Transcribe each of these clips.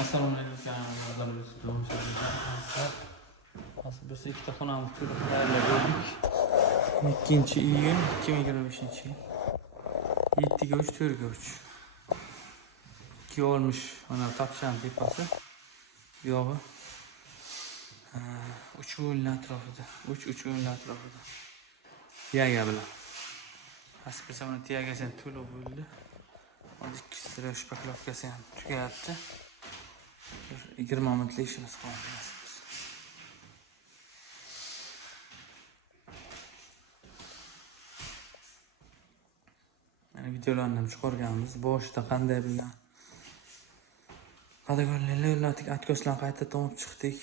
Assalomu alaykum. Hozir biz ikkita xonamiz to'liq tayyorlab bo'ldik. 2-iyun 2025-yil. 7 ga 3, 4 ga 3. 2 olmuş mana tapşan tepasi. Yo'g'i 3 o'yinlar atrofida. 3 o'yinlar atrofida. Tiyaga bilan. Asbisa mana tiyagasan to'liq bo'ldi. Hozir 2 sira shpaklovkasi ham tugayapti. 20 minutlik ishimiz qoldi. Mana videolarni ham chiqarganmiz. Boshida qanday bilan qadag'onlar atkoslarni qayta tomib chiqdik.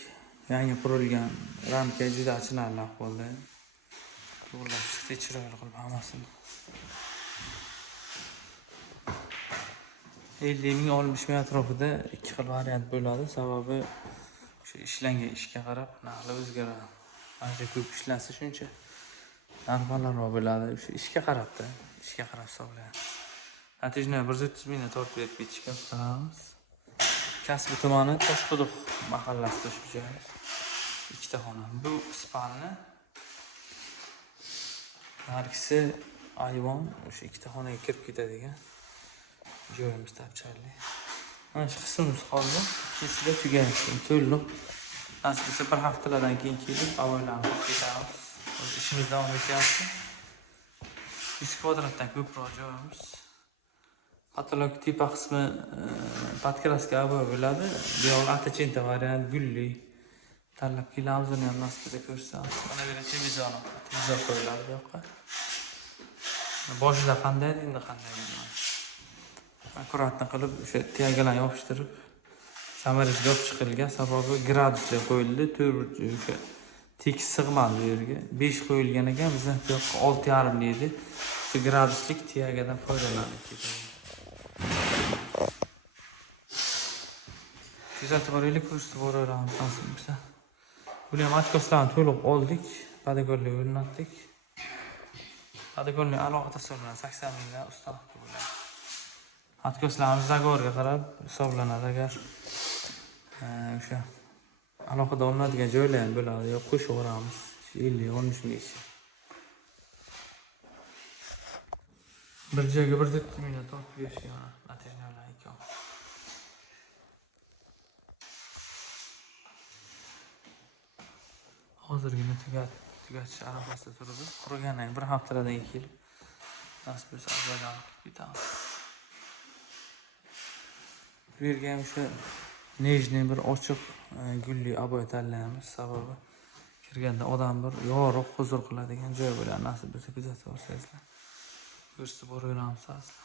Yangi qurilgan ramka juda achinarli ahvolda. To'g'rilab chiqdi, chiroyli qilib hammasini. 50 ming 60 ming atrofida ikki xil variant bo'ladi. Sababi shu ishlangan ishga qarab narxi o'zgaradi. Qancha ko'p ishlansa shuncha narxlarroq bo'ladi. Shu ishga qarabda, ishga qarab hisoblaymiz. Natijada 130 mingdan tortib berib ketishga ustaramiz. Kasbi tumani Toshquduq mahallasida shu joy. Ikkita xona. Bu spalni. Nargisi ayvon o'sha ikkita xonaga kirib ketadigan joyimiz tapcharli. Mana shu qismimiz qoldi. Ikkisida tugayapti. To'liq. Asbisa bir haftalardan keyin kelib, avvallarni qilib ketamiz. O'z ishimiz davom etyapti. 100 kvadratdan ko'proq joyimiz. Patolog tipa qismi podkraska avoy bo'ladi. Bu yoq atachenta variant gulli. Tanlab kelamiz, uni ham nasibida ko'rsamiz. Mana bu televizor qo'yiladi bu yoqqa. Boshida qanday, endi qanday bo'ladi. Akkuratni qilib o'sha tiyagalarni yopishtirib samarasiga olib chiqilgan, sababi gradusga qo'yildi. O'sha tekis sig'madi bu yerga. 5 qo'yilgan ekan, bizda bu yoqqa 6,5 deydi. Shu graduslik tiyagadan foydalanib ketadi. Kuzatib boraylik, ko'rsatib boraveramiz nasib bo'lsa. Buni ham atkoslarni to'liq oldik, padagonlik o'rnatdik. Padagonlik alohida hisoblanadi, 80 mingdan ustaxga bo'ladi. Atkoslarimiz zagorga qarab hisoblanadi agar o'sha alohida olinadigan joylar ham bo'ladi, yo qo'shib yuboramiz. 50-60 ming ish. Bir joyga 140 mingdan tortib berishgan materiallar ekan. Hozirgina tugatish arafasida turibdi. Qurigandan bir haftalardan keyin nasib bo'lsa avvaldan ketamiz. Bu yerga ham o'sha nejniy bir ochiq gulli aboy tanlaymiz. Sababi kirganda odam bir yorug', huzur qiladigan joy bo'ladi. Nasib bo'lsa kuzatib borsangizlar. Ko'rsatib boraveramiz asli.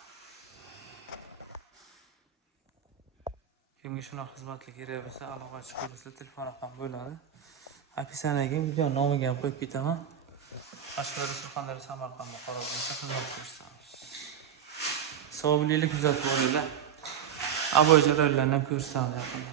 Kimga shunaqa xizmatlar kerak bo'lsa, aloqa chiqarsa telefon raqam bo'ladi. Описаниyaga video nomiga ham qo'yib ketaman. Qashqadaryo, Surxondaryo, Samarqand, Qoraqalpog'iston xizmat ko'rsatamiz. Savob bilan kuzatib boringlar. Aboy jarayonlarni ham ko'rsatamiz yaqinda.